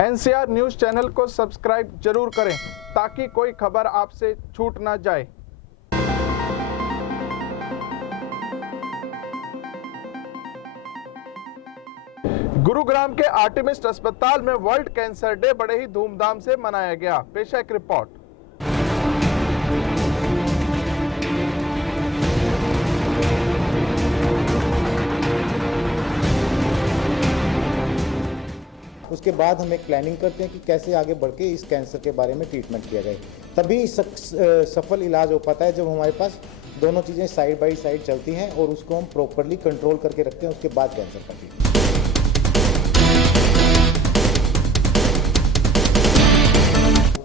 NCR news channel को subscribe जरूर करें ताकि कोई खबर आपसे छूट ना जाए। गुरुग्राम के आर्टेमिस अस्पताल में वर्ल्ड कैंसर डे बड़े ही धूमधाम से मनाया गया। पेश है एक रिपोर्ट। उसके बाद हम एक प्लानिंग करते हैं कि कैसे आगे बढ़ के इस कैंसर के बारे में ट्रीटमेंट किया जाए। तभी सफल इलाज हो पाता है जब हमारे पास दोनों चीज़ें साइड बाय साइड चलती हैं और उसको हम प्रॉपरली कंट्रोल करके रखते हैं। उसके बाद कैंसर का ट्रीटमेंट।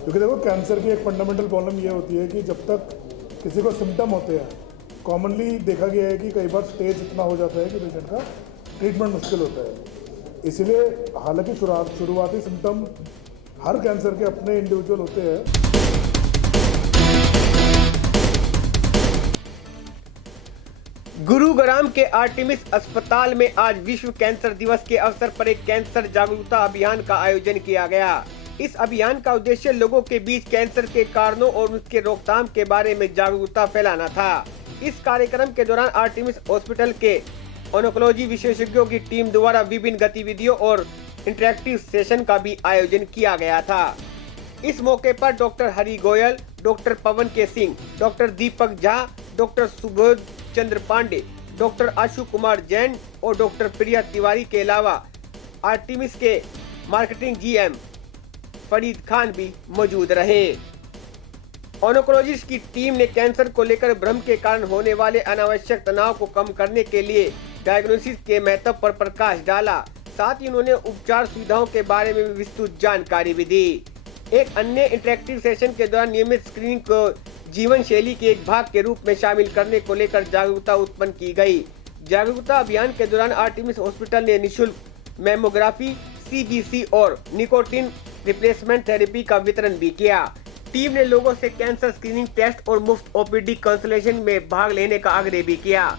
क्योंकि देखो, कैंसर की एक फंडामेंटल प्रॉब्लम ये होती है कि जब तक किसी को सिम्टम होते हैं, कॉमनली देखा गया है कि कई बार स्टेज इतना हो जाता है कि पेशेंट का ट्रीटमेंट मुश्किल होता है। इसलिए हालांकि शुरुआती सिम्टम हर कैंसर के अपने इंडिविजुअल होते हैं। गुरुग्राम के आर्टेमिस अस्पताल में आज विश्व कैंसर दिवस के अवसर पर एक कैंसर जागरूकता अभियान का आयोजन किया गया। इस अभियान का उद्देश्य लोगों के बीच कैंसर के कारणों और उसके रोकथाम के बारे में जागरूकता फैलाना था। इस कार्यक्रम के दौरान आर्टेमिस हॉस्पिटल के ऑन्कोलॉजी विशेषज्ञों की टीम द्वारा विभिन्न गतिविधियों और इंटरैक्टिव सेशन का भी आयोजन किया गया था। इस मौके पर डॉक्टर हरि गोयल, डॉक्टर पवन के सिंह, डॉक्टर दीपक झा, डॉक्टर सुबोध चंद्र पांडे, डॉक्टर आशु कुमार जैन और डॉक्टर प्रिया तिवारी के अलावा आर्टेमिस के मार्केटिंग जीएम फरीद खान भी मौजूद रहे। ऑन्कोलॉजिस्ट की टीम ने कैंसर को लेकर भ्रम के कारण होने वाले अनावश्यक तनाव को कम करने के लिए डायग्नोसिस के महत्व पर प्रकाश डाला। साथ ही उन्होंने उपचार सुविधाओं के बारे में विस्तृत जानकारी भी दी। एक अन्य इंटरेक्टिव सेशन के दौरान नियमित स्क्रीनिंग को जीवन शैली के एक भाग के रूप में शामिल करने को लेकर जागरूकता उत्पन्न की गई। जागरूकता अभियान के दौरान आर्टेमिस हॉस्पिटल ने निःशुल्क मैमोग्राफी, सीबीसी और निकोटिन रिप्लेसमेंट थेरेपी का वितरण भी किया। टीम ने लोगों से कैंसर स्क्रीनिंग टेस्ट और मुफ्त ओपीडी कंसल्टेशन में भाग लेने का आग्रह भी किया।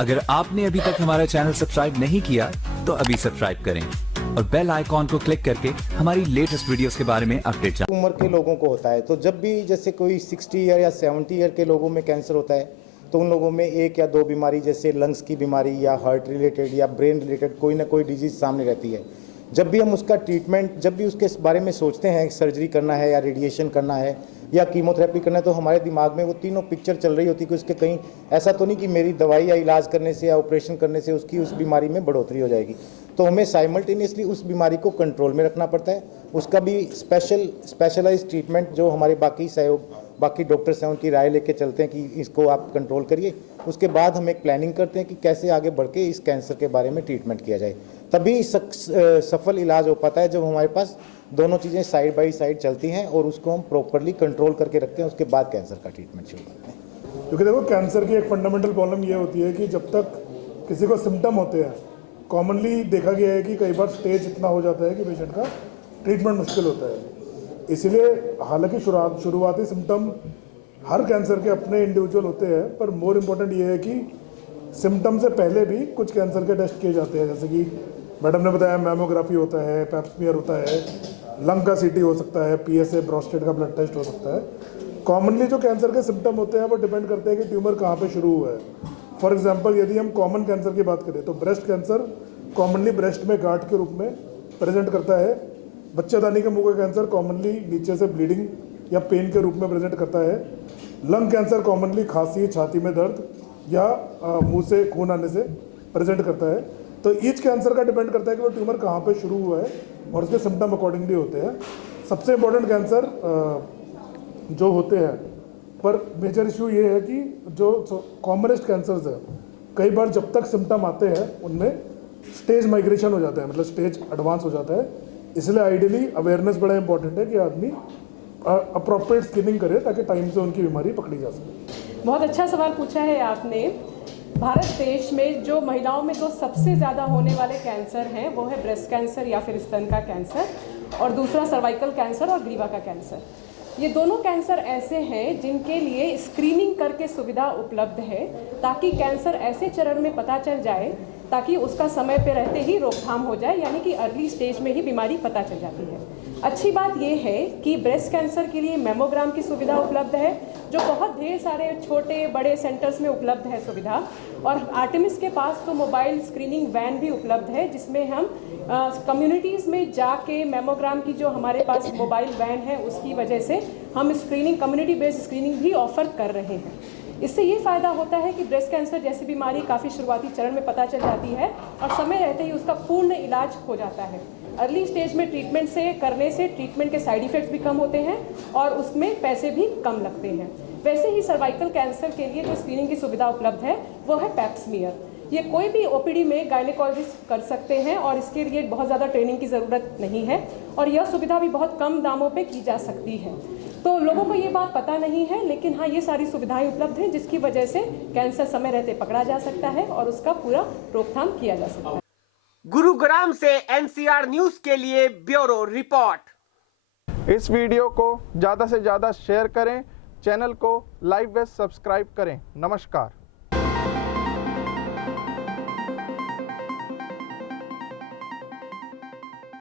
अगर आपने अभी तक हमारा चैनल सब्सक्राइब नहीं किया तो अभी सब्सक्राइब करें और बेल आइकॉन को क्लिक करके हमारी लेटेस्ट वीडियोस के बारे में अपडेट जानें। उम्र के लोगों को होता है, तो जब भी जैसे कोई 60 ईयर या 70 ईयर के लोगों में कैंसर होता है तो उन लोगों में एक या दो बीमारी जैसे लंग्स की बीमारी या हार्ट रिलेटेड या ब्रेन रिलेटेड कोई ना कोई डिजीज सामने रहती है। जब भी हम उसका ट्रीटमेंट, जब भी उसके बारे में सोचते हैं, सर्जरी करना है या रेडिएशन करना है या कीमोथेरेपी करना है, तो हमारे दिमाग में वो तीनों पिक्चर चल रही होती है कि उसके कहीं ऐसा तो नहीं कि मेरी दवाई या इलाज करने से या ऑपरेशन करने से उसकी उस बीमारी में बढ़ोतरी हो जाएगी। तो हमें साइमल्टेनियसली उस बीमारी को कंट्रोल में रखना पड़ता है। उसका भी स्पेशलाइज्ड ट्रीटमेंट जो हमारे बाकी डॉक्टर्स हैं उनकी राय लेके चलते हैं कि इसको आप कंट्रोल करिए। उसके बाद हम एक प्लानिंग करते हैं कि कैसे आगे बढ़ के इस कैंसर के बारे में ट्रीटमेंट किया जाए। तभी सफल इलाज हो पाता है जब हमारे पास दोनों चीज़ें साइड बाय साइड चलती हैं और उसको हम प्रॉपरली कंट्रोल करके रखते हैं। उसके बाद कैंसर का ट्रीटमेंट शुरू करते हैं। क्योंकि देखो, कैंसर की एक फंडामेंटल प्रॉब्लम ये होती है कि जब तक किसी को सिम्टम होते हैं, कॉमनली देखा गया है कि कई बार स्टेज इतना हो जाता है कि पेशेंट का ट्रीटमेंट मुश्किल होता है। इसलिए हालांकि शुरुआती सिम्टम हर कैंसर के अपने इंडिविजुअल होते हैं, पर मोर इम्पोर्टेंट ये है कि सिम्टम से पहले भी कुछ कैंसर के टेस्ट किए जाते हैं। जैसे कि मैडम ने बताया, मैमोग्राफी होता है, पैप्समियर होता है, लंग का सीटी हो सकता है, पीएसए प्रोस्टेट का ब्लड टेस्ट हो सकता है। कॉमनली जो कैंसर के सिम्टम होते हैं वो डिपेंड करते हैं कि ट्यूमर कहाँ पे शुरू हुआ है। फॉर एग्जांपल, यदि हम कॉमन कैंसर की बात करें तो ब्रेस्ट कैंसर कॉमनली ब्रेस्ट में गांठ के रूप में प्रेजेंट करता है। बच्चेदानी के मुंह का कैंसर कॉमनली नीचे से ब्लीडिंग या पेन के रूप में प्रेजेंट करता है। लंग कैंसर कॉमनली खांसी, छाती में दर्द या मुंह से खून आने से प्रेजेंट करता है। तो ईच कैंसर का डिपेंड करता है कि वो ट्यूमर कहाँ पे शुरू हुआ है और उसके सिम्टम अकॉर्डिंगली होते हैं। सबसे इम्पोर्टेंट कैंसर जो होते हैं, पर मेजर इशू ये है कि जो कॉमनेस्ट कैंसर्स है, कई बार जब तक सिम्टम आते हैं उनमें स्टेज माइग्रेशन हो जाता है, मतलब स्टेज एडवांस हो जाता है। इसलिए आइडियली अवेयरनेस बड़ा इंपॉर्टेंट है कि आदमी अप्रोप्रिएट स्क्रीनिंग करे ताकि टाइम से उनकी बीमारी पकड़ी जा सके। बहुत अच्छा सवाल पूछा है आपने। भारत देश में जो महिलाओं में जो सबसे ज़्यादा होने वाले कैंसर हैं वो है ब्रेस्ट कैंसर या फिर स्तन का कैंसर, और दूसरा सर्वाइकल कैंसर और ग्रीवा का कैंसर। ये दोनों कैंसर ऐसे हैं जिनके लिए स्क्रीनिंग करके सुविधा उपलब्ध है ताकि कैंसर ऐसे चरण में पता चल जाए ताकि उसका समय पे रहते ही रोकथाम हो जाए, यानी कि अर्ली स्टेज में ही बीमारी पता चल जाती है। अच्छी बात यह है कि ब्रेस्ट कैंसर के लिए मेमोग्राम की सुविधा उपलब्ध है, जो बहुत ढेर सारे छोटे बड़े सेंटर्स में उपलब्ध है सुविधा। और आर्टेमिस के पास तो मोबाइल स्क्रीनिंग वैन भी उपलब्ध है, जिसमें हम कम्युनिटीज़ में जाके मेमोग्राम की जो हमारे पास मोबाइल वैन है उसकी वजह से हम स्क्रीनिंग, कम्युनिटी बेस्ड स्क्रीनिंग भी ऑफर कर रहे हैं। इससे ये फ़ायदा होता है कि ब्रेस्ट कैंसर जैसी बीमारी काफ़ी शुरुआती चरण में पता चल जाती है और समय रहते ही उसका पूर्ण इलाज हो जाता है। अर्ली स्टेज में ट्रीटमेंट से करने से ट्रीटमेंट के साइड इफ़ेक्ट्स भी कम होते हैं और उसमें पैसे भी कम लगते हैं। वैसे ही सर्वाइकल कैंसर के लिए जो स्क्रीनिंग की सुविधा उपलब्ध है वो है पैप स्मीयर। ये कोई भी ओपीडी में गायनेकोलॉजिस्ट कर सकते हैं और इसके लिए बहुत ज़्यादा ट्रेनिंग की ज़रूरत नहीं है और यह सुविधा भी बहुत कम दामों पे की जा सकती है। तो लोगों को ये बात पता नहीं है, लेकिन हाँ, ये सारी सुविधाएं उपलब्ध हैं जिसकी वजह से कैंसर समय रहते पकड़ा जा सकता है और उसका पूरा रोकथाम किया जा सकता है। गुरुग्राम से एनसीआर न्यूज के लिए ब्यूरो रिपोर्ट। इस वीडियो को ज़्यादा से ज़्यादा शेयर करें, चैनल को लाइक व सब्सक्राइब करें। नमस्कार।